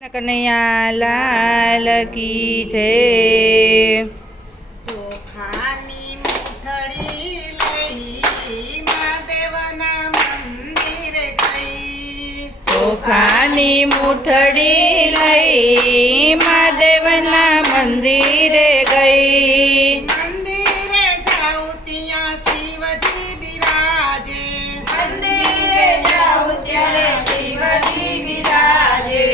કનૈયા લાલ કી જય। ચોખાની મૂઠડી લઈ મહાદેવના મંદિરે ગઈ। ચોખાની મૂઠડી લઈ મહાદેવના મંદિરે ગઈ। મંદિરે જાઉં ત્યાં શિવજી બિરાજે। મંદિરે જાઉં ત્યારે શિવજી બિરાજે।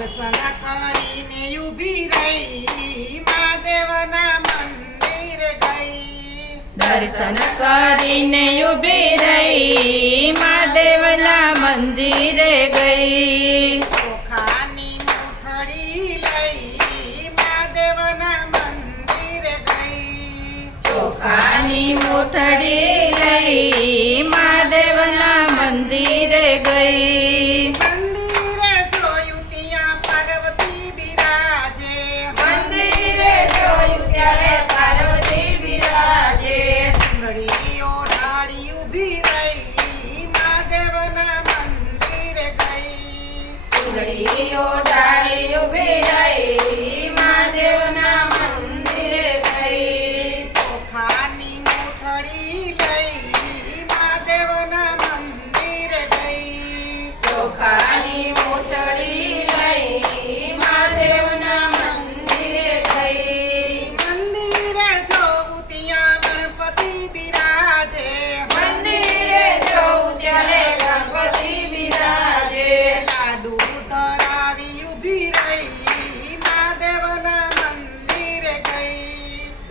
દર્શન કરીને ઊભી રહી મહાદેવના મંદિરે ગઈ। દર્શન કરીને ઊભી રહી મહાદેવના મંદિરે ગઈ। ચોખાની મૂઠડી લઈ મહાદેવના મંદિરે ગઈ। ચોખાની મૂઠડી લઈ મહાદેવના મંદિરે ગઈ। મંદિરે જોયું ત્યાં પાર્વતી બિરાજે। મંદિરે જોયું ત્યારે પાર્વતી બિરાજે। ચુંદડી ઓઢાડી ઊભી રહી મહાદેવના મંદિરે ગઈ। ચૂંદડી ઓઢાડી ઊભી રહી મહાદેવના મંદિરે ગઈ। ચોખાની મૂઠડી લઈ મહાદેવના મંદિરે ગઈ। ચોખાની મૂઠડી લઈ મહાદેવના મંદિરે ગઈ। મંદિરે જોવું ત્યાં ગણપતિ બિરાજે। મંદિરે જોઉં ત્યારે ગણપતિ બિરાજે। લાડુ ધરાવી ઊભી રહી મહાદેવના મંદિરે ગઈ।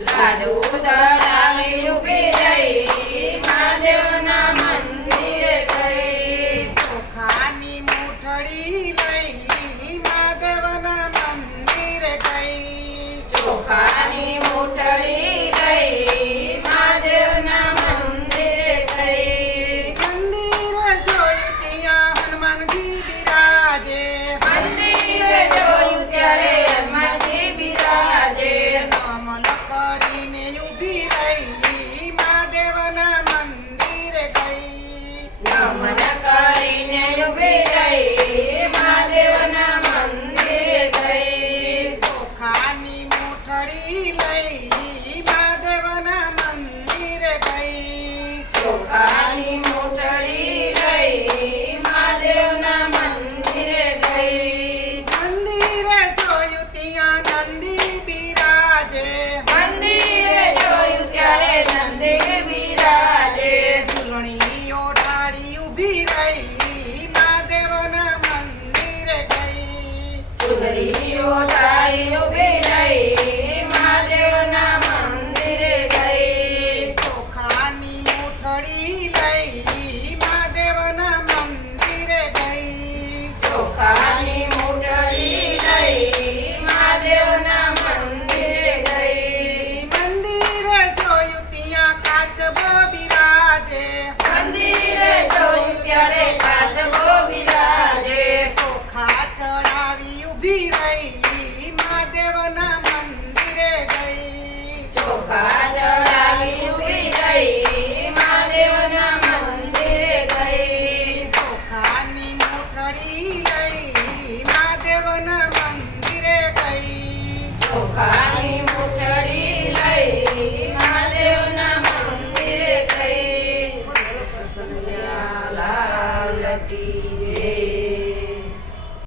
લાડુ ધરાવી ઊભી રહી મહાદેવના મંદિરે ગઈ। ચોખાની મૂઠડી લઈ મહાદેવના મંદિરે ગઈ। ચોખાની મૂઠડી લઈ મહાદેવના મંદિરે ગઈ। મંદિરે જોયું ત્યાં હનુમાનજી બિરાજે। મંદિરે જોયું ત્યારે હનુમાનજી બિરાજે। નમન કરીને ઊભી રહી મહાદેવના મંદિરે ગઈ। નમન કરીને ઊભી રહી મહાદેવના મંદિરે ગઈ। ચોખાની મૂઠડી લઈ મહાદેવના મંદિરે ગઈ। ચોખાની મૂઠડી લઈ મહાદેવના મંદિરે ગઈ। મંદિરે જોયું ત્યાં નંદી બિરાજે। મંદિરે જોયું ત્યારે નંદી બિરાજે। ઝૂલણી ઓઢાડી ઊભી રહી મહાદેવના મંદિરે ગઈ। ચૂંદડી ઓઢાડી ઊભી રહી મહાદેવના મંદિરે ગઈ। ચોખાની મૂઠડી લઈ મહાદેવના મંદિરે ગઈ। ચોખાની મૂઠડી લઈ મહાદેવના મંદિરે ગઈ। મંદિરે જોયું ત્યાં કાચબો બિરાજે। મંદિરે જોયું ત્યારે કાચબો બિરાજે। ચોખા ચડાવી ઊભી રહી